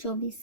24।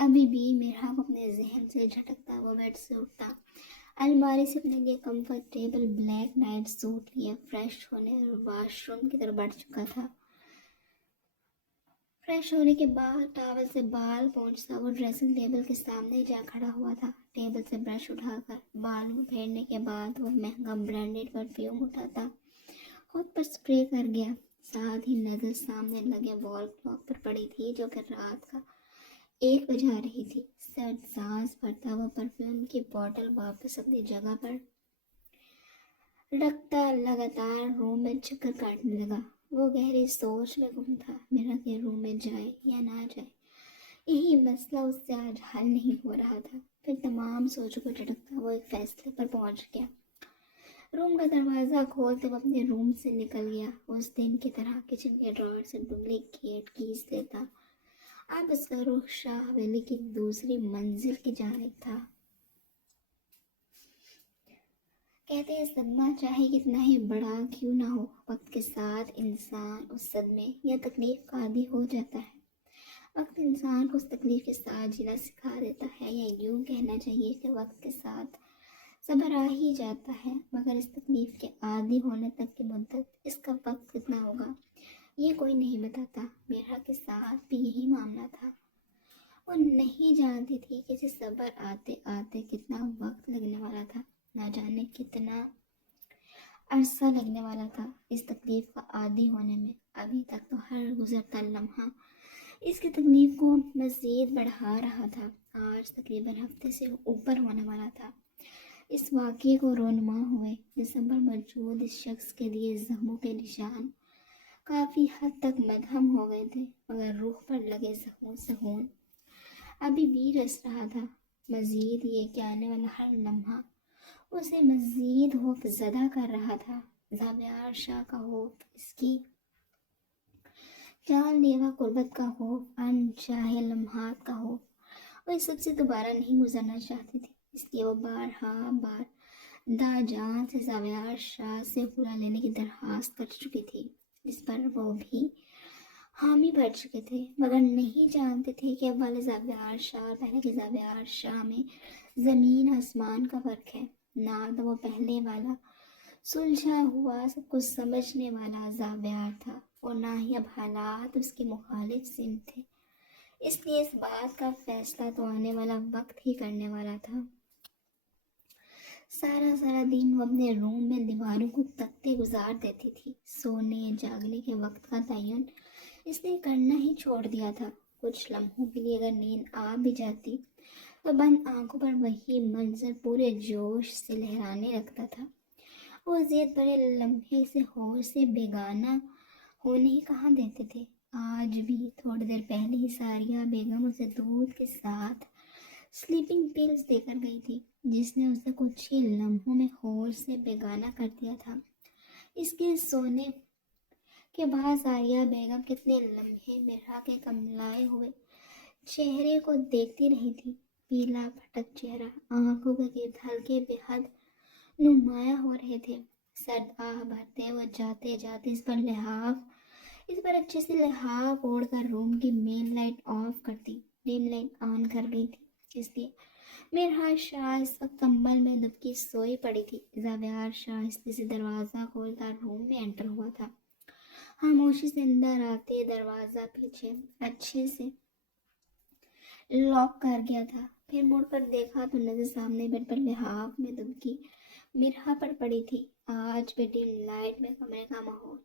ابھی بھی میرا کو اپنے ذہن سے جھٹکتا وہ بیڈ سے اٹھتا، الماری سے اپنے لیے کمفرٹیبل بلیک نائٹ سوٹ لیے فریش ہونے اور واش روم کی طرف بڑھ چکا تھا۔ فریش ہونے کے بعد ٹاول سے بال پہنچتا وہ ڈریسنگ ٹیبل کے سامنے جا کھڑا ہوا تھا۔ ٹیبل سے برش اٹھا کر بالوں پھیرنے کے بعد وہ مہنگا برانڈیڈ پرفیوم اٹھاتا، خود پر اسپرے کر گیا۔ ساتھ ہی نظر سامنے لگے وال کلاک پر پڑی تھی جو کہ رات کا 1 بجا رہی تھی۔ سرد سانس بھرتا وہ پرفیوم کی بوٹل واپس اپنی جگہ پر رکھتا لگاتار روم میں چکر کاٹنے لگا۔ وہ گہری سوچ میں گم تھا، میرا کے روم میں جائے یا نہ جائے، یہی مسئلہ اس سے آج حل نہیں ہو رہا تھا۔ پھر تمام سوچوں کو جھٹکتا وہ ایک فیصلے پر پہنچ گیا۔ روم کا دروازہ کھولتے وہ اپنے روم سے نکل گیا۔ اس دن کی طرح کچن کے ڈراور سے ڈپلیکیٹ کیز لیتا۔ اب اس کا رخ شاہ حویلی کی دوسری منزل کی جانب تھا۔ کہتے ہیں صدمہ چاہے کتنا ہی بڑا کیوں نہ ہو، وقت کے ساتھ انسان اس صدمے یا تکلیف کا عادی ہو جاتا ہے۔ وقت انسان کو اس تکلیف کے ساتھ جینا سکھا دیتا ہے، یا یوں کہنا چاہیے کہ وقت کے ساتھ صبر آ ہی جاتا ہے، مگر اس تکلیف کے عادی ہونے تک کی مدت، اس کا وقت کتنا ہوگا، یہ کوئی نہیں بتاتا۔ میرا کے ساتھ بھی یہی معاملہ تھا۔ وہ نہیں جانتی تھی کہ اسے صبر آتے آتے کتنا وقت لگنے والا تھا، نہ جانے کتنا عرصہ لگنے والا تھا اس تکلیف کا عادی ہونے میں۔ ابھی تک تو ہر گزرتا لمحہ اس کی تکلیف کو مزید بڑھا رہا تھا۔ آج تقریباً ہفتے سے اوپر ہونے والا تھا اس واقعے کو رونما ہوئے۔ جسم پر موجود اس شخص کے لیے زخموں کے نشان کافی حد تک مدھم ہو گئے تھے، مگر روح پر لگے زخموں سے خون ابھی بھی رس رہا تھا۔ مزید یہ کہ آنے والا ہر لمحہ اسے مزید خوف زدہ کر رہا تھا۔ زاویار شاہ کا خوف، اس کی جان لیوا قربت کا خوف، انچاہے لمحات کا خوف۔ وہ اس سب سے دوبارہ نہیں گزرنا چاہتی تھی، اس لیے وہ بار دا جان سے زاویار شاہ سے خلا لینے کی درخواست کر چکی تھی، جس پر وہ بھی حامی بھر چکے تھے، مگر نہیں جانتے تھے کہ اب والے زاویار شاہ اور پہلے کے زاویار شاہ میں زمین آسمان کا فرق ہے۔ نہ تو وہ پہلے والا سلجھا ہوا سب کچھ سمجھنے والا زاویار تھا، اور نہ ہی اب حالات اس کے مخالف سمت تھے۔ اس لیے اس بات کا فیصلہ تو آنے والا وقت ہی کرنے والا تھا۔ سارا دن وہ اپنے روم میں دیواروں کو تکتے گزار دیتی تھی۔ سونے جاگنے کے وقت کا تعین اس نے کرنا ہی چھوڑ دیا تھا۔ کچھ لمحوں کے لیے اگر نیند آ بھی جاتی تو بند آنکھوں پر وہی منظر پورے جوش سے لہرانے لگتا تھا۔ وہ اذیت بھرے لمحے سے ہوش سے بیگانہ ہونے ہی کہاں دیتے تھے۔ آج بھی تھوڑی دیر پہلے ہی ساریہ بیگم اسے دودھ کے ساتھ سلیپنگ پلز دے کر گئی تھی، جس نے اسے کچھ ہی لمحوں میں ہوش سے بیگانہ کر دیا تھا۔ اس کے سونے کے بعد ساریہ بیگم کتنے لمحے مرحا کے کملائے ہوئے چہرے کو دیکھتی رہی تھی۔ پیلا پھٹک چہرہ، آنکھوں کے گرد ہلکے بے حد نمایاں ہو رہے تھے۔ سرد آہ بھرتے وہ جاتے اس پر اچھے سے لحاف اوڑھ کر روم کی مین لائٹ آف کرتی، ڈیم لائٹ آن کر گئی تھی۔ اس لیے مرحا شاہ اس وقت کمبل میں دبکی سوئی پڑی تھی۔ زاویار شاہ آہستہ سے دروازہ کھولتا روم میں انٹر ہوا تھا۔ خاموشی سے اندر آتے دروازہ پیچھے اچھے سے لاک کر گیا تھا۔ پھر مڑ کر دیکھا تو نظر سامنے بیڈ پر لحاف میں دبکی مرحا پر پڑی تھی۔ آج بھی ڈم لائٹ میں کمرے کا ماحول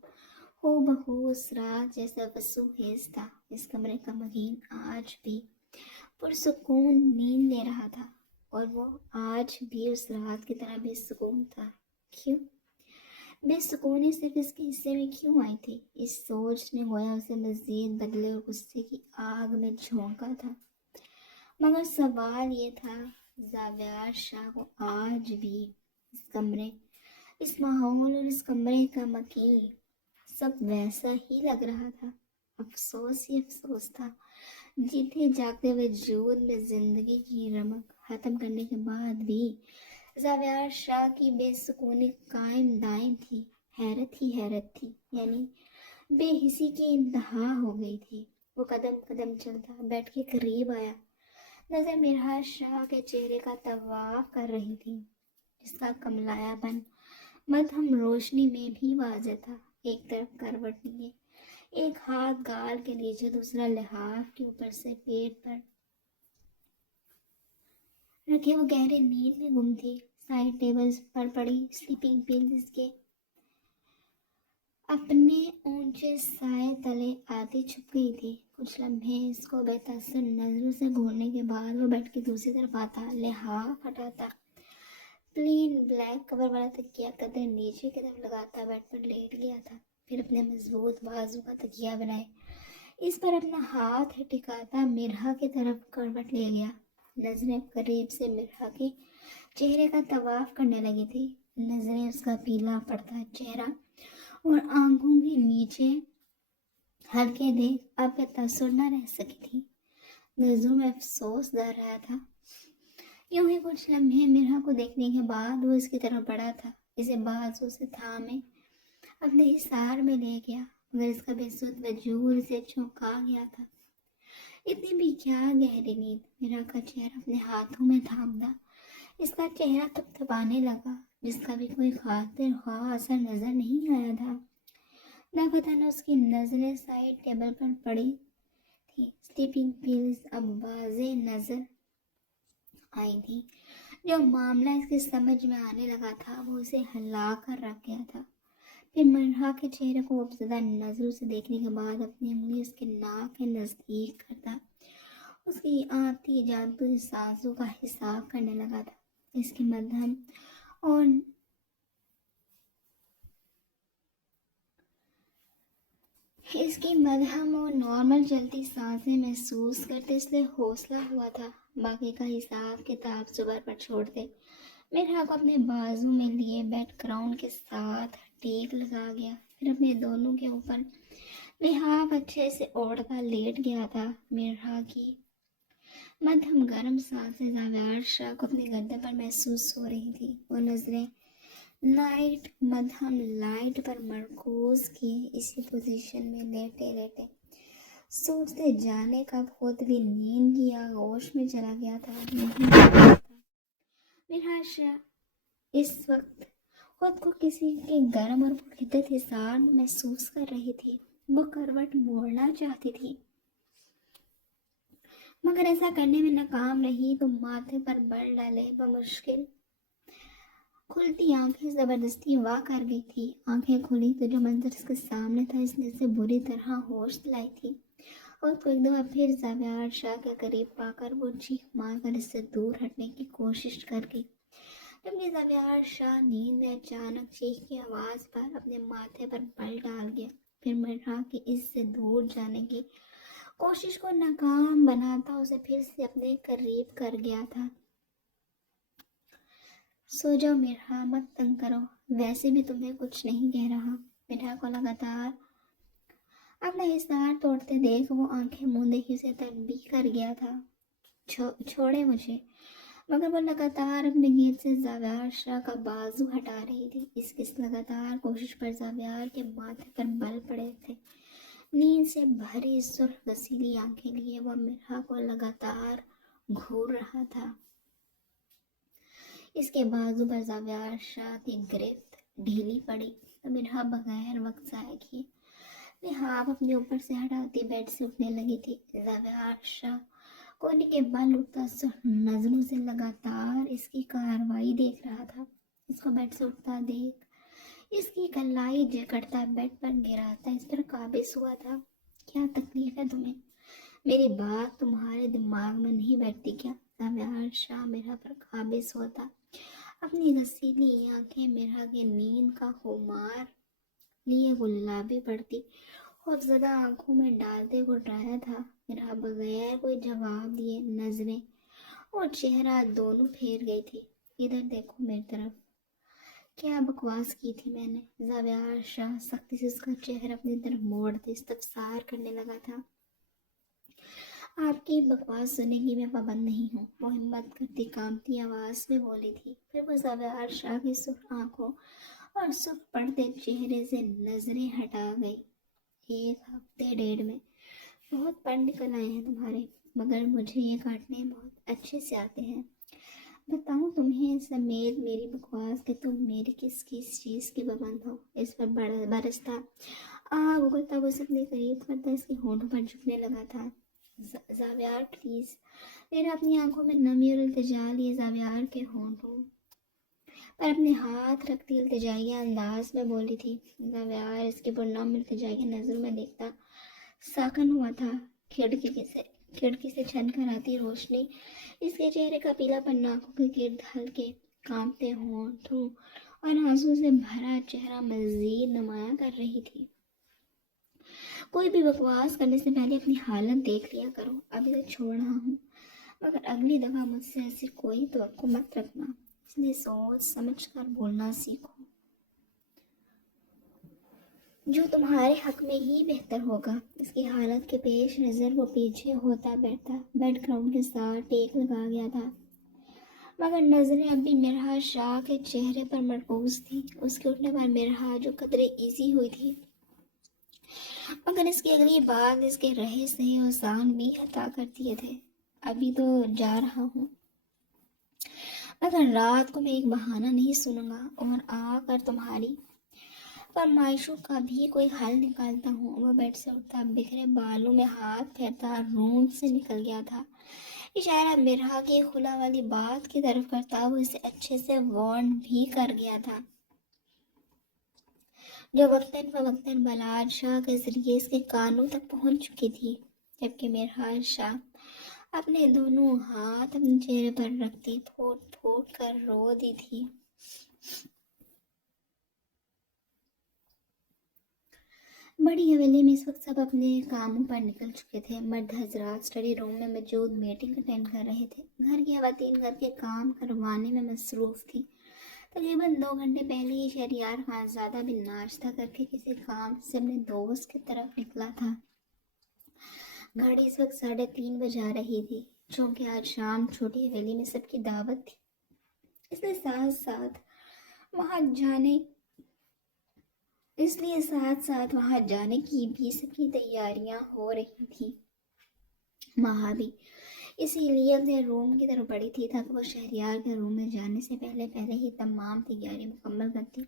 ہو بہو اس رات جیسا وسو خیز تھا۔ اس کمرے کا مکین آج بھی پرسکون نیند لے رہا تھا، اور وہ آج بھی اس رات کی طرح بے سکون تھا۔ کیوں؟ بے سکونی صرف اس کے حصے میں کیوں آئی تھی؟ اس سوچ نے گویا اسے مزید بدلے اور غصے کی آگ میں جھونکا تھا۔ مگر سوال یہ تھا، زاویار شاہ کو آج بھی اس کمرے، اس ماحول اور اس کمرے کا مکین سب ویسا ہی لگ رہا تھا۔ افسوس ہی افسوس تھا۔ جیتے جاگتے وجود میں زندگی کی رمق ختم کرنے کے بعد بھی زاویار شاہ کی بے سکونی قائم دائم تھی۔ حیرت ہی حیرت تھی، یعنی بے حسی کی انتہا ہو گئی تھی۔ وہ قدم قدم چلتا بیڈ کے قریب آیا، نظر مرحا شاہ کے چہرے کا طواف کر رہی تھی، جس کا کملایا بن مدھم روشنی میں بھی واضح تھا۔ ایک طرف کروٹ لیے، ایک ہاتھ گال کے نیچے، دوسرا لحاف کے اوپر سے پیٹ پر رکھے وہ گہرے نیند میں گم تھی۔ سائڈ ٹیبلز پر پڑی سلیپنگ پلز کے اپنے اونچے سائے تلے آتی چھپ گئی تھی۔ کچھ لمحے اس کو بے تاثر نظروں سے گھورنے کے بعد وہ بیٹھ کے دوسری طرف آتا، لحاف ہٹاتا، پلین بلیک کور والا تکیہ قدر نیچے کی طرف لگاتا، بیڈ پر لیٹ گیا تھا۔ پھر اپنے مضبوط بازو کا تکیہ بنائے اس پر اپنا ہاتھ ٹکاتا مرحا کی طرف کروٹ لے گیا۔ نظریں قریب سے مرحا کے چہرے کا طواف کرنے لگی تھی۔ نظریں اس کا پیلا پڑتا چہرہ اور آنکھوں کے نیچے ہلکے دیکھ اب بے تاثر نہ رہ سکی تھی۔ نظروں میں افسوس در رہا تھا۔ یوں ہی کچھ لمحے مرحا کو دیکھنے کے بعد وہ اس کی طرف بڑھا تھا، اسے بازو سے تھامے اپنے حصار میں لے گیا، مگر اس کا بے سود وجود اسے چونکا گیا تھا۔ اتنی بھی کیا گہری نیند! مرحا کا چہرہ اپنے ہاتھوں میں تھامتا اس کا چہرہ تھپتھپانے لگا، جس کا بھی کوئی خاطر خواہ اثر نظر نہیں آیا تھا۔ دفتن اس کی نظریں سائڈ ٹیبل پر پڑی تھی، سلیپنگ پلز اب واضح نظر آئی تھی۔ جو معاملہ اس کی سمجھ میں آنے لگا تھا وہ اسے ہلا کر رکھ گیا تھا۔ پھر مرحا کے چہرے کو افزدہ نظروں سے دیکھنے کے بعد اپنی انگلی اس کے ناک کے نزدیک کرتا اس کی آتی جاتی سانسوں کا حساب کرنے لگا تھا۔ اس کی مدھم اور نارمل چلتی سانسیں محسوس کرتے اس لیے حوصلہ ہوا تھا۔ باقی کا حساب کتاب صبح پر چھوڑتے مرحا کو اپنے بازو میں لیے بیک گراؤنڈ کے ساتھ ٹیک لگا گیا، پھر اپنے دونوں کے اوپر لحاف اچھے سے اوڑھتا لیٹ گیا تھا۔ مرحا کی مدھم گرم سانسیں زاویار شاہ کو اپنے گردن پر محسوس ہو رہی تھی۔ وہ نظریں لائٹ مدھم لائٹ پر مرکوز کیے اسی پوزیشن میں لیٹے لیٹے سوچتے جانے کب خود بھی نیند کی آغوش میں چلا گیا تھا نہیں جانتا تھا۔ مرحا شاہ اس وقت خود کو کسی کے گرم اور مقدس حصار میں محسوس کر رہی تھی۔ وہ کروٹ موڑنا چاہتی تھی، مگر ایسا کرنے میں ناکام رہی تو ماتھے پر بل ڈالے بمشکل کھلتی آنکھیں زبردستی وا کر گئی تھی۔ آنکھیں کھلی تو جو منظر اس کے سامنے تھا اس نے اسے بری طرح ہوش دلائی تھی۔ اور کو ایک دفعہ پھر زاویار شاہ کے قریب پا کر وہ چیخ مار کر اس سے دور ہٹنے کی کوشش کر گئی، جبکہ زاویار شاہ نیند میں اچانک چیخ کی آواز پر اپنے ماتھے پر بل ڈال گیا، پھر مرحا کی اس سے دور جانے کی کوشش کو ناکام بناتا اسے پھر سے اپنے قریب کر گیا تھا۔ سو جاؤ مرحا، مت تنگ کرو، ویسے بھی تمہیں کچھ نہیں کہہ رہا۔ مرحا کو لگاتار اپنا حصار توڑتے دیکھ وہ آنکھیں موندے ہی اسے تنبیہ کر گیا تھا، چھوڑے مجھے، مگر وہ لگاتار اپنے گرد سے زاویار شاہ کا بازو ہٹا رہی تھی۔ اس لگاتار کوشش پر زاویار کے ماتھے پر بل پڑے تھے۔ نیند سے بھری سرخ وسیلی آنکھیں لیے وہ مرحا کو لگاتار گھور رہا تھا۔ اس کے بازو پر زاویار شاہ کی گرفت ڈھیلی پڑی تو مرحا بغیر وقت ضائع کیے لحاف اپنے اوپر سے ہٹاتی بیڈ سے اٹھنے لگی تھی۔ زاویار شاہ کونے کے بل اٹھتا سرخ نظروں سے لگاتار اس کی کارروائی دیکھ رہا تھا۔ اس کو بیڈ سے اٹھتا دیکھ اس کی کلائی جکڑتا بیڈ پر گراتا اس پر قابض ہوا تھا۔ کیا تکلیف ہے تمہیں؟ میری بات تمہارے دماغ میں نہیں بیٹھتی کیا؟ زاویار شاہ مرحا پر قابض ہوتا اپنی رسیلی آنکھیں مرحا کی نیند کا خمار لیے گلابی پڑتی خوفزدہ آنکھوں میں ڈالتے گھٹرایا تھا۔ مرحا بغیر کوئی جواب دیے نظریں اور چہرہ دونوں پھیر گئی تھی۔ ادھر دیکھو میری طرف، کیا بکواس کی تھی میں نے؟ زاویار شاہ سختی سے اس کا چہرہ اپنی طرف موڑتے استفسار کرنے لگا تھا۔ آپ کی بکواس سننے کی میں پابند نہیں ہوں، وہ ہمت کرتی کانپتی آواز میں بولی تھی۔ پھر وہ زاویار شاہ کی سرخ آنکھوں اور سرخ پڑتے چہرے سے نظریں ہٹا گئی۔ ایک ہفتے ڈیڑھ میں بہت پڑھ نکل آئے ہیں تمہارے، مگر مجھے یہ کاٹنے بہت اچھے سے آتے ہیں۔ بتاؤں تمہیں سمیت میری بکواس کہ تم میری کس چیز کی پابند ہو۔ اس پر برستا آگ اگلتا وہ اپنے قریب کرتا اس کے ہونٹوں پر جھکنے لگا تھا۔ زاویار پلیز۔ میرا اپنی آنکھوں میں نمی اور التجا لیے زاویار کے ہونٹوں پر اپنے ہاتھ رکھتی التجائیہ انداز میں بولی تھی۔ زاویار اس کی پرنام التجائیہ نظروں میں دیکھتا ساکن ہوا تھا۔ کھڑکی سے چھن کر آتی روشنی اس کے چہرے کا پیلا پن، آنکھوں کے گرد ہلکے کانپتے ہونٹوں اور آنسو سے بھرا چہرہ مزید نمایاں کر رہی تھی۔ کوئی بھی بکواس کرنے سے پہلے اپنی حالت دیکھ لیا کرو۔ ابھی تو چھوڑ رہا ہوں، مگر اگلی دفعہ مجھ سے ایسی کوئی توقع مت رکھنا، اس لیے سوچ سمجھ کر بولنا سیکھو۔ جو تمہارے حق میں ہی بہتر ہوگا۔ اس کی حالت کے پیش نظر وہ پیچھے ہوتا بیٹھتا بیک گراؤنڈ کے ساتھ ٹیک لگا گیا تھا، مگر نظریں اب بھی مرحا شاہ کے چہرے پر مرکوز تھی۔ اس کے اٹھنے پر مرحا جو قدرے ایزی ہوئی تھی، مگر اس کی اگلی بات اس کے رہے سہی اوزان بھی ہٹا کر دیے تھے۔ ابھی تو جا رہا ہوں، مگر رات کو میں ایک بہانہ نہیں سنوں گا اور آ کر تمہاری فرمائشوں کا بھی کوئی حل نکالتا ہوں۔ وہ بیڈ سے اٹھتا، بکھرے بالوں میں ہاتھ پھیرتا روم سے نکل گیا تھا۔ اشارہ مرحا کی خلا والی بات کی طرف کرتا وہ اسے اچھے سے وارن بھی کر گیا تھا، جو وقتاً فوقتاً بلال شاہ کے ذریعے اس کے کانوں تک پہنچ چکی تھی، جبکہ مرحا شاہ اپنے دونوں ہاتھ اپنے چہرے پر رکھتی پھوٹ پھوٹ کر رو دی تھی۔ بڑی حویلی میں اس وقت سب اپنے کاموں پر نکل چکے تھے۔ مرد حضرات اسٹڈی روم میں موجود میٹنگ اٹینڈ کر رہے تھے۔ گھر کی خواتین گھر کے کام کروانے میں مصروف تھی۔ تقریباً 2 گھنٹے پہلے ہی شہریار خانزادہ بھی ناشتہ کر کے کسی کام سے اپنے دوست کی طرف نکلا تھا۔ گھڑی اس وقت 3:30 بجا رہی تھی، چونکہ آج شام چھوٹی حویلی میں سب کی دعوت تھی، اس لیے ساتھ وہاں جانے کی بھی سب کی تیاریاں ہو رہی تھیں۔ ماہا بھی اسی لیے اپنے روم کی طرف بڑھی تھی تاکہ وہ شہریار کے روم میں جانے سے پہلے ہی تمام تیاری مکمل کرتی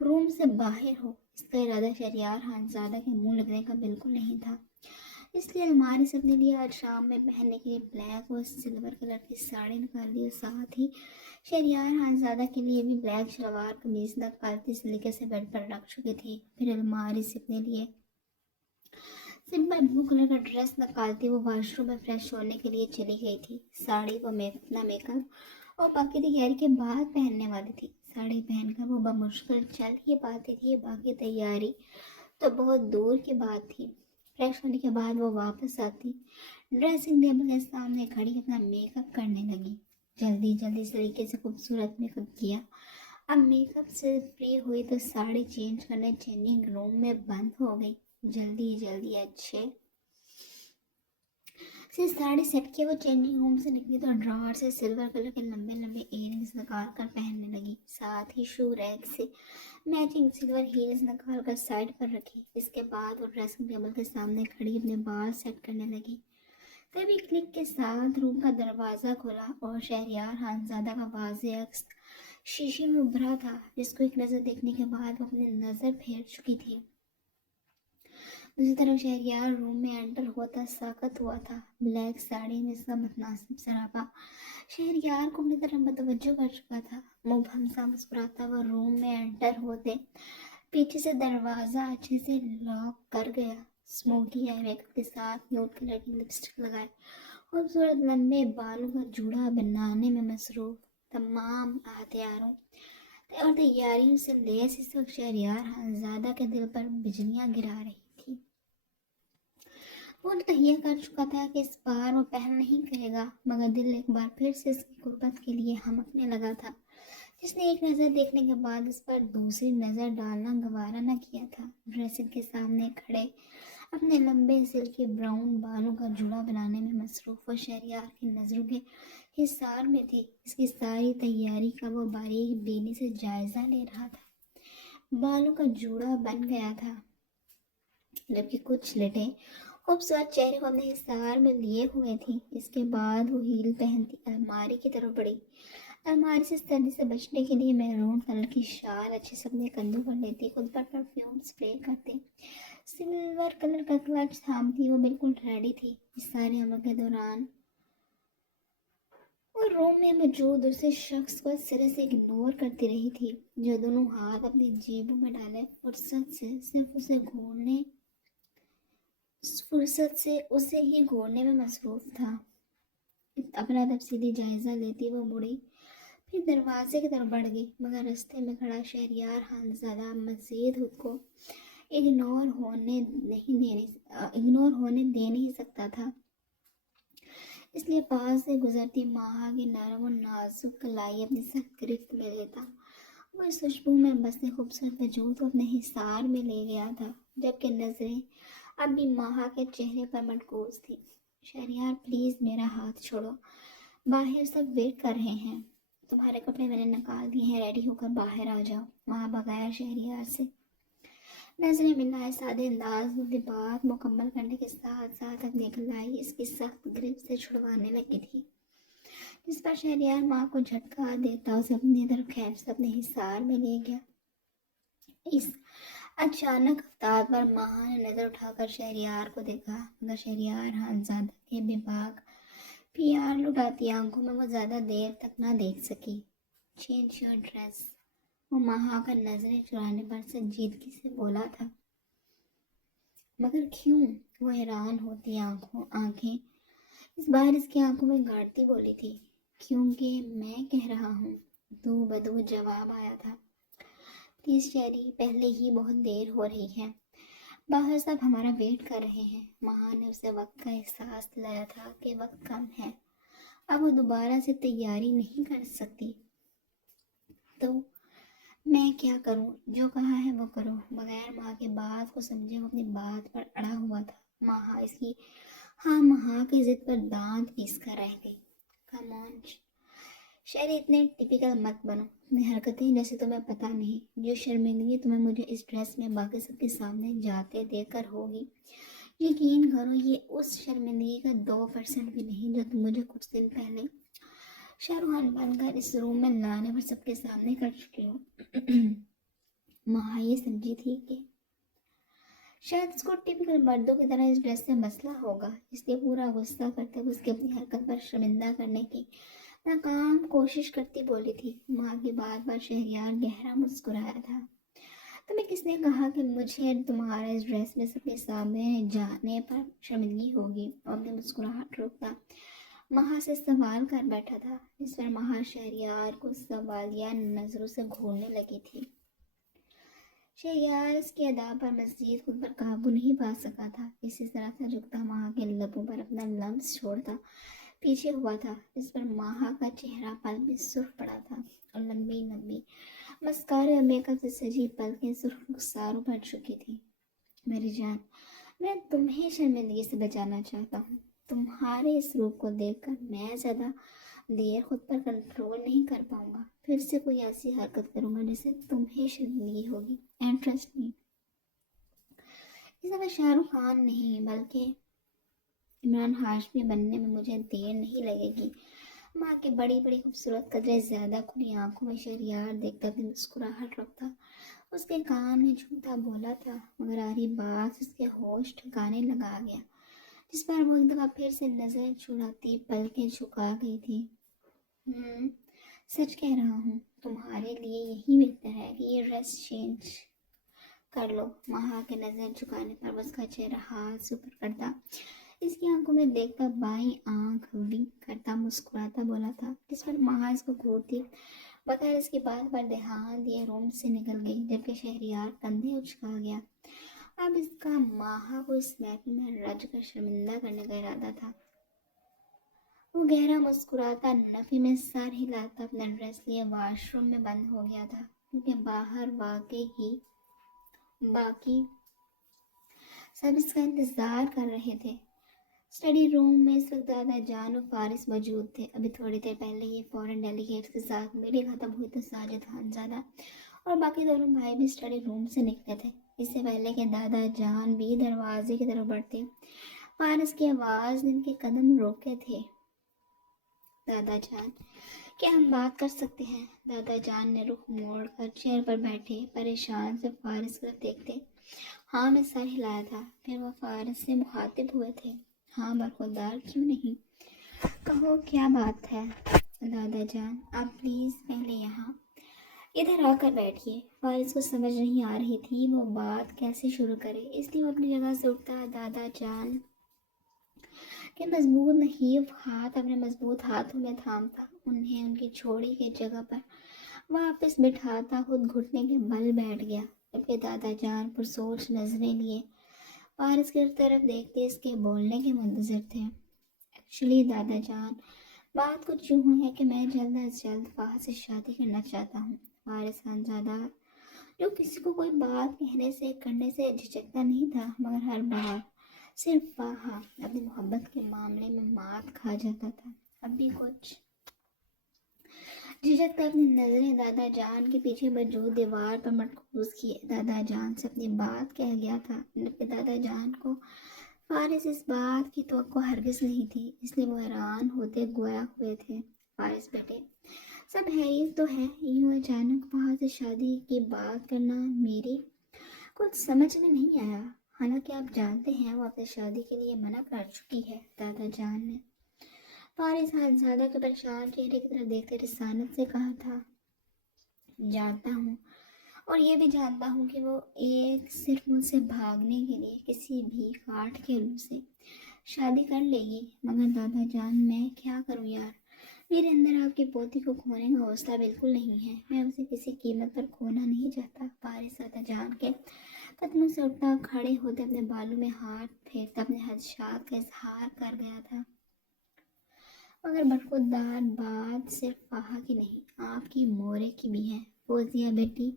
روم سے باہر ہو۔ اس کا ارادہ شہریار خانزادہ کے منہ لگنے کا بالکل نہیں تھا، اس لیے الماری سے اپنے لیے آج شام میں پہننے کے لیے بلیک اور سلور کلر کی ساڑی نکال لی، اور ساتھ ہی شہریار خانزادہ کے لیے بھی بلیک شلوار قمیض نکالتی سلیقے سے بیڈ پر رکھ چکی تھی۔ پھر الماری سے اپنے لیے سمپل بلو کلر کا ڈریس نکالتی وہ واش روم میں فریش ہونے کے لیے چلی گئی تھی۔ ساڑی وہ اپنا میک اپ اور باقی تیاری کے بعد پہننے والی تھی۔ ساڑی پہن کر وہ بمشکل چل ہی پاتی تھی، باقی تیاری تو بہت دور کی بات تھی۔ فریش ہونے کے بعد وہ واپس آتی، ڈریسنگ ٹیبل کے سامنے کھڑی اپنا میک اپ کرنے لگی۔ جلدی طریقے سے خوبصورت میک اپ کیا۔ اب میک اپ سے فری ہوئی تو ساڑی چینج کرنے چینجنگ روم میں بند ہو گئی۔ جلدی اچھے سے ساڑی سیٹ کیا وہ چینجنگ روم سے نکلی تو ڈراور سے سلور کلر کے لمبے ایئر رنگز نکال کر پہننے لگی، ساتھ ہی شو ریک سے میچنگ سلور ہیلز نکال کر سائڈ پر رکھی۔ اس کے بعد وہ ڈریسنگ ٹیبل کے سامنے کھڑی اپنے بال سیٹ کرنے لگی۔ تبھی کلک کے ساتھ روم کا دروازہ کھلا اور شہریار خانزادہ کا واضح عکس شیشے میں ابھرا تھا، جس کو ایک نظر دیکھنے کے بعد وہ اپنی نظر پھیر چکی تھی۔ دوسری طرف شہریار روم میں انٹر ہوتا ساکت ہوا تھا۔ بلیک ساڑی میں اس کا متناسب سراپا شہریار کو اپنی طرف متوجہ کر چکا تھا۔ مبہم سا مسکراتا وہ روم میں انٹر ہوتے پیچھے سے دروازہ اچھے سے لاک کر گیا۔ اسموکی آئی میک اپ کے ساتھ نیوڈ کلر کی لپسٹک لگائے خوبصورت لمبے بالوں کا جوڑا بنانے میں مصروف تمام ہتھیاروں اور تیاریوں سے لیس اس وقت شہریار خانزادہ کے دل پر بجلیاں گرا رہی تھی۔ وہ تہیہ کر چکا تھا کہ اس بار وہ پہل نہیں کرے گا، مگر دل ایک بار پھر سے اس کی قربت کے لیے ہمکنے لگا تھا، جس نے ایک نظر دیکھنے کے بعد اس پر دوسری نظر ڈالنا گوارا نہ کیا تھا۔ ڈریسنگ کے سامنے کھڑے اپنے لمبے سلکی براؤن بالوں کا جوڑا بنانے میں مصروف وہ شہریار کی نظروں کے حصار میں تھی۔ اس کی ساری تیاری کا وہ باریک بینی سے جائزہ لے رہا تھا۔ بالوں کا جوڑا بن گیا تھا، جبکہ کچھ لٹیں خوبصورت چہرے کو اپنے حصار میں لیے ہوئے تھی۔ اس کے بعد وہ ہیل پہنتی الماری کی طرف بڑھی۔ الماری سے سردی سے بچنے کے لیے میرون کلر کی شال اچھے سے اپنے کندھوں پر لیتی، خود پر پرفیوم اسپرے کرتے، سلور کلر کا کلچ تھامتی۔ وہ بالکل ریڈی تھی۔ اس سارے عمل کے دوران وہ روم میں موجود دوسرے شخص کو سرے سے اگنور کرتی رہی تھی، جو دونوں ہاتھ اپنی جیبوں میں ڈالے فرصت سے اسے ہی گھورنے میں مصروف تھا۔ اپنا تفصیلی جائزہ لیتی وہ مڑی، پھر دروازے کی طرف بڑھ گئی، مگر رستے میں کھڑا شہریار خانزادہ مزید خود کو اگنور ہونے دے نہیں سکتا تھا، اس لیے پاس سے گزرتی ماہا کی نرم و نازک کلائی اپنی سخت گرفت میں لیتا۔ وہ اس خوشبو میں بستے خوبصورت وجود کو اپنے حصار میں لے گیا تھا، جبکہ نظریں اب بھی ماہا کے چہرے پر مرکوز تھی۔ شہریار پلیز میرا ہاتھ چھوڑو، باہر سب ویٹ کر رہے ہیں، تمہارے کپڑے میں نے نکال دیے ہیں، ریڈی ہو کر باہر آ جاؤ۔ وہاں بغیر شہریار سے نظریں ملائے سادے انداز میں اپنی بات مکمل کرنے کے ساتھ ساتھ اپنی کلائی اس کی سخت گرفت سے چھڑوانے لگی تھی، جس پر شہریار ماں کو جھٹکا دیتا اسے اپنی طرف کھینچ سے اپنے حصار میں لے گیا۔ اس اچانک رفتار پر ماہا نے نظر اٹھا کر شہریار کو دیکھا، مگر شہریار خانزادہ کے بے باک پیار لٹاتی آنکھوں میں وہ زیادہ دیر تک نہ دیکھ سکی۔ چینج یور ڈریس، وہ ماہا کا نظریں چرانے پر سنجیدگی سے بولا تھا۔ مگر کیوں؟ وہ حیران ہوتی آنکھیں اس بار اس کی آنکھوں میں گاڑتی بولی تھی۔ کیونکہ میں کہہ رہا ہوں، دو بدو جواب آیا تھا۔ پلیز شیری، پہلے ہی بہت دیر ہو رہی ہے، باہر سب ہمارا ویٹ کر رہے ہیں۔ ماہا نے اسے وقت کا احساس دلایا تھا کہ وقت کم ہے، اب وہ دوبارہ سے تیاری نہیں کر سکتی۔ تو میں کیا کروں؟ جو کہا ہے وہ کرو۔ بغیر ماں کے بات کو سمجھے وہ اپنی بات پر اڑا ہوا تھا۔ ماہا اس کی ہاں ماہا کی ضد پر دانت پیس کر رہ گئی۔ کم آن شیری، اتنے ٹپیکل مت بنو، اپنی حرکتیں جیسے تمہیں پتہ نہیں۔ جو شرمندگی تمہیں مجھے اس ڈریس میں باقی سب کے سامنے جاتے دیکھ کر ہوگی، یقین کرو یہ اس شرمندگی کا 2% بھی نہیں جو تم مجھے کچھ دن پہلے شاہ رخ خان بن کر اس روم میں لانے پر سب کے سامنے کر چکے ہو۔ ماہا یہ سمجھی تھی کہ شاید اس کو ٹپیکل مردوں کی طرح اس ڈریس سے مسئلہ ہوگا، اس لیے پورا غصہ کرتے ہوئے اس کی اپنی حرکت پر شرمندہ کرنے کی ناکام کوشش کرتی بولی تھی۔ ماں کی بات پر شہریار گہرا مسکرایا تھا۔ تمہیں کس نے کہا کہ مجھے تمہارے اس ڈریس میں سب کے سامنے جانے پر شرمندگی ہوگی؟ اور اپنی مسکراہٹ روکتا ماہا سے سوال کر بیٹھا تھا، جس پر ماہا شہریار کو سوالیہ نظروں سے گھورنے لگی تھی۔ شہریار اس کی ادا پر مزید خود پر قابو نہیں پا سکا تھا، اسی طرح سے جھکتا ماہا کے لبوں پر اپنا لمس چھوڑتا پیچھے ہوا تھا، جس پر ماہا کا چہرہ پل میں سرخ پڑا تھا اور لمبی لمبی مسکارے اور میک اپ سے سجی پلکیں سرخ رخساروں پر چکی تھی۔ میری جان، میں تمہیں شرمندگی سے بچانا چاہتا ہوں۔ تمہارے اس روپ کو دیکھ کر میں زیادہ دیر خود پر کنٹرول نہیں کر پاؤں گا، پھر سے کوئی ایسی حرکت کروں گا جس سے تمہیں شرمندگی ہوگی۔ اینڈ ٹرسٹ می، اس دفعہ شاہ رخ خان نہیں بلکہ عمران ہاشمی بننے میں مجھے دیر نہیں لگے گی۔ ماں کی بڑی بڑی خوبصورت قدریں زیادہ کھلی آنکھوں میں شہریار دیکھتا اپنی مسکراہٹ رکھتا اس کے کان میں جھومتا بولا تھا، مگر آری بات اس کے ہوش ٹھکانے لگا گیا، جس پر وہ ایک دفعہ پھر سے نظریں چڑھاتی پلکیں جھکا گئی تھی۔ سچ کہہ رہا ہوں، تمہارے لیے یہی بہتر ہے کہ یہ ڈریس چینج کر لو۔ ماہا کے نظر جھکانے پر اس کا چہرہ ہاتھ سے اوپر کرتا اس کی آنکھوں میں دیکھتا بائیں آنکھ ونک کرتا مسکراتا بولا تھا، جس پر ماہا اس کو گھورتی بغیر اس کی بات پر دھیان دیے روم سے نکل گئی، جبکہ شہریار کندھے اچکا گیا۔ اب اس کا ماہا کو اس محفل میں رج کر شرمندہ کرنے کا ارادہ تھا۔ وہ گہرا مسکراتا نفی میں سر ہلاتا اپنا ڈریس لیے واش روم میں بند ہو گیا تھا، کیونکہ باہر باقی سب اس کا انتظار کر رہے تھے۔ اسٹڈی روم میں اس وقت دادا جان و فارس موجود تھے۔ ابھی تھوڑی دیر پہلے ہی فورن ڈیلیگیٹس کے ساتھ میٹنگ ختم ہوئی تو ساجد خانزادہ اور باقی دونوں بھائی بھی اسٹڈی روم سے نکلے تھے۔ اس سے پہلے کہ دادا جان بھی دروازے کی طرف بڑھتے، فارس کی آواز نے ان کے قدم روکے تھے۔ دادا جان، کیا ہم بات کر سکتے ہیں؟ دادا جان نے رخ موڑ کر چیئر پر بیٹھے پریشان سے فارس کی طرف دیکھتے ہاں میں سر ہلایا تھا۔ پھر وہ فارس سے مخاطب ہوئے تھے، ہاں برخوردار کیوں نہیں، کہو کیا بات ہے؟ دادا جان آپ پلیز پہلے یہاں ادھر آ کر بیٹھیے۔ فارس کو سمجھ نہیں آ رہی تھی وہ بات کیسے شروع کرے، اس لیے وہ اپنی جگہ سے اٹھتا۔ دادا جان کے مضبوط نحیف ہاتھ اپنے مضبوط ہاتھوں میں تھامتا، انہیں ان کی چھوڑی کی جگہ پر واپس بٹھاتا خود گھٹنے کے بل بیٹھ گیا، جبکہ دادا جان پرسوچ نظریں لیے فارس کی طرف دیکھتے اس کے بولنے کے منتظر تھے۔ ایکچولی دادا جان بات کچھ یوں ہے کہ میں جلد از جلد فاحہ سے شادی کرنا چاہتا ہوں۔ فارس خانزادہ جو کسی کو کوئی بات کہنے سے کرنے سے جھجکتا نہیں تھا، مگر ہر بار صرف فاحہ اپنی محبت کے معاملے میں مات کھا جاتا تھا، اب بھی کچھ جھجکتا اپنی نظریں دادا جان کے پیچھے موجود دیوار پر مرکوز کیے۔ دادا جان سے اپنی بات کہہ گیا تھا، جبکہ دادا جان کو فارس اس بات کی توقع ہرگز نہیں تھی، اس لیے وہ حیران ہوتے گویا ہوئے تھے۔ فارس بیٹے سب خیریت تو ہے؟ یوں اچانک وہاں سے شادی کی بات کرنا میری کچھ سمجھ میں نہیں آیا، حالانکہ آپ جانتے ہیں وہ اپنی شادی کے لیے منع کر چکی ہے۔ دادا جان نے فارس خانزادہ کے پریشان چہرے کی طرف دیکھتے رسانت سے کہا تھا، جانتا ہوں، اور یہ بھی جانتا ہوں کہ وہ ایک صرف مجھ سے بھاگنے کے لیے کسی بھی کاٹ کے روح سے شادی کر لے گی، مگر دادا جان میں کیا کروں یار، میرے اندر آپ کی پوتی کو کھونے کا حوصلہ بالکل نہیں ہے، میں اسے کسی قیمت پر کھونا نہیں چاہتا۔ فارس دادا جان کے قدموں سے اٹھتا، کھڑے ہوتے اپنے بالوں میں ہاتھ پھیرتا اپنے خدشات کا اظہار کر گیا تھا، مگر برخوردار بات صرف فاحہ کی نہیں، آپ کی مورے کی بھی ہے۔ فوزیہ بیٹی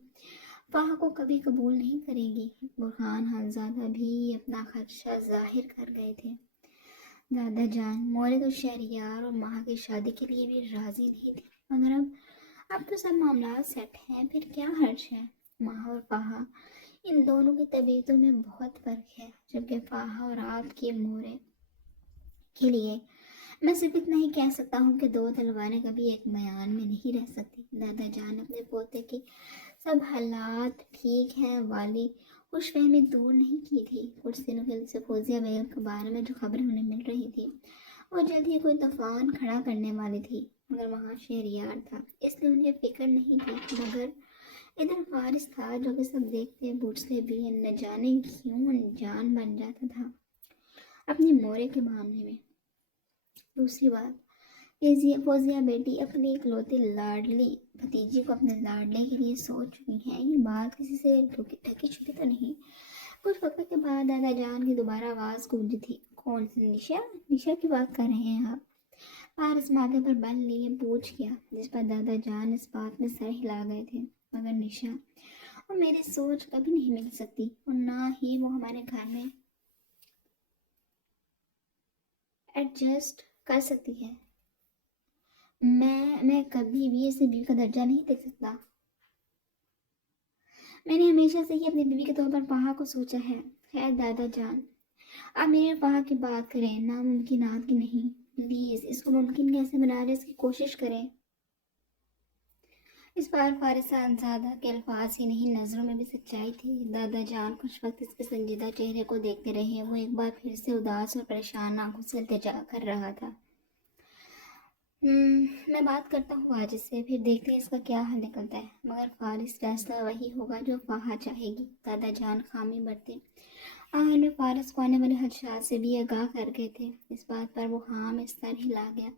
فاحہ کو کبھی قبول نہیں کرے گی۔ برہان خانزادہ بھی اپنا خدشہ ظاہر کر گئے تھے۔ دادا جان مورے تو شہریار اور ماہا کی شادی کے لیے بھی راضی نہیں تھی، مگر اب تو سب معاملات سیٹ ہیں، پھر کیا حرج ہے؟ ماہا اور فاحہ ان دونوں کی طبیعتوں میں بہت فرق ہے، جبکہ فاحہ اور آپ کی مورے کے لیے میں صرف اتنا ہی کہہ سکتا ہوں کہ دو تلواریں کبھی ایک میان میں نہیں رہ سکتی۔ دادا جان اپنے پوتے کی سب حالات ٹھیک ہیں والی خوش فہمی دور نہیں کی تھی۔ کچھ دنوں کے سے فوزیہ بیگم کے بارے میں جو خبریں انہیں مل رہی تھی وہ جلد ہی کوئی طوفان کھڑا کرنے والی تھی، مگر وہاں شہریار تھا اس لیے انہیں فکر نہیں تھی، مگر ادھر فارس تھا جو کہ سب دیکھتے بوجھتے بھی نہ جانے کیوں انجان بن جاتا تھا اپنی مورے کے معاملے میں۔ دوسری بات، فوزیہ بیٹی اپنی اکلوتی لاڈلی بھتیجی کو اپنے لاڈلے کے لیے سوچ چکی ہیں، یہ بات کسی سے ڈھکی چھپی تو نہیں؟ کچھ وقت کے بعد دادا جان کی دوبارہ آواز گونجی تھی، کون سی نشا کی بات کر رہے ہیں آپ؟ فارس ماتھے پر بل لیے پوچھ گیا، جس پر دادا جان اس بات میں سر ہلا گئے تھے، مگر نشا وہ میری سوچ کبھی نہیں مل سکتی، اور نہ ہی وہ ہمارے گھر میں ایڈجسٹ کر سکتی ہے۔ میں کبھی بھی اسے بیوی کا درجہ نہیں دے سکتا۔ میں نے ہمیشہ سے ہی اپنی بیوی کے طور پر فاحہ کو سوچا ہے۔ خیر دادا جان آپ میرے اور فاحہ کی بات کریں، ناممکنات کی نہیں، پلیز اس کو ممکن کیسے بنانے کی کوشش کریں۔ اس بار فارس خانزادہ کے الفاظ ہی نہیں نظروں میں بھی سچائی تھی۔ دادا جان کچھ وقت اس کے سنجیدہ چہرے کو دیکھتے رہے، وہ ایک بار پھر سے اداس اور پریشان آنکھوں سے التجا کر رہا تھا۔ میں بات کرتا ہوں آج اس سے، پھر دیکھتے ہیں اس کا کیا حل نکلتا ہے، مگر فارس فیصلہ وہی ہوگا جو فاحہ چاہے گی۔ دادا جان خامی برتے آخر میں فارس کو آنے والے خدشات سے بھی آگاہ کر گئے تھے، اس بات پر وہ ہاں میں سر ہلا گیا،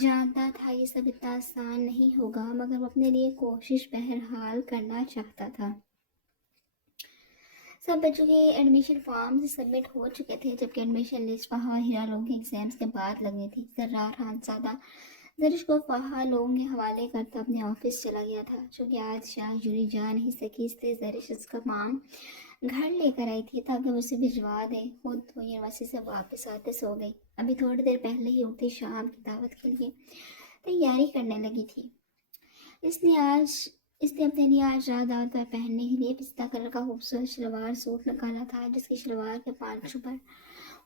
جانتا تھا یہ سب اتنا آسان نہیں ہوگا، مگر وہ اپنے لیے کوشش بہرحال کرنا چاہتا تھا۔ سب بچوں کے ایڈمیشن فارم سبمٹ ہو چکے تھے، جبکہ ایڈمیشن لسٹ فاحہ اور ہیرا لوگوں کے ایگزامز کے بعد لگنی تھی۔ زرار خانزادہ زرش کو فاحہ لوگوں کے حوالے کرتا اپنے آفس چلا گیا تھا، چونکہ آج شاہ جوری جا نہیں سکی، اس لیے زرش اس کا کام گھر لے کر آئی تھی تاکہ وہ اسے بھجوا دے، خود وہ یونیورسٹی سے واپس آتے سو گئی، ابھی تھوڑی دیر پہلے ہی اٹھی شام کی دعوت کے لیے تیاری کرنے لگی تھی۔ اس نے اپنے لیے آج رات دعوت پر پہننے کے لیے پستہ کلر کا خوبصورت شلوار سوٹ نکالا تھا، جس کی شلوار کے پانچوں پر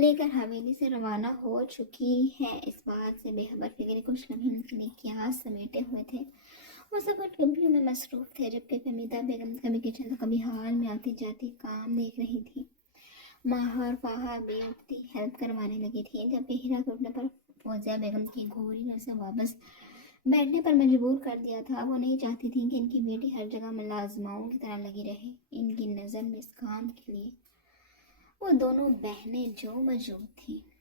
لے کر حویلی سے روانہ ہو چکی ہے، اس بات سے بے خبر فکر کچھ لمحے کے لیے کیا سمیٹے ہوئے تھے۔ وہ سب ڈبلیوں میں مصروف تھے، جبکہ فہمیدہ بیگم کبھی کچن تو کبھی ہال میں آتی جاتی کام دیکھ رہی تھی۔ ماہا اور فاہا بے وقتی ہیلپ کروانے لگی تھی، جبکہ ہیرا کو اٹھنے پر فوزیہ بیگم کی گھوری نے اسے واپس بیٹھنے پر مجبور کر دیا تھا۔ وہ نہیں چاہتی تھی کہ ان کی بیٹی ہر جگہ ملازماؤں کی طرح لگی رہے۔ ان کی نظر میں اس کام کے لیے وہ دونوں بہنیں جو موجود تھیں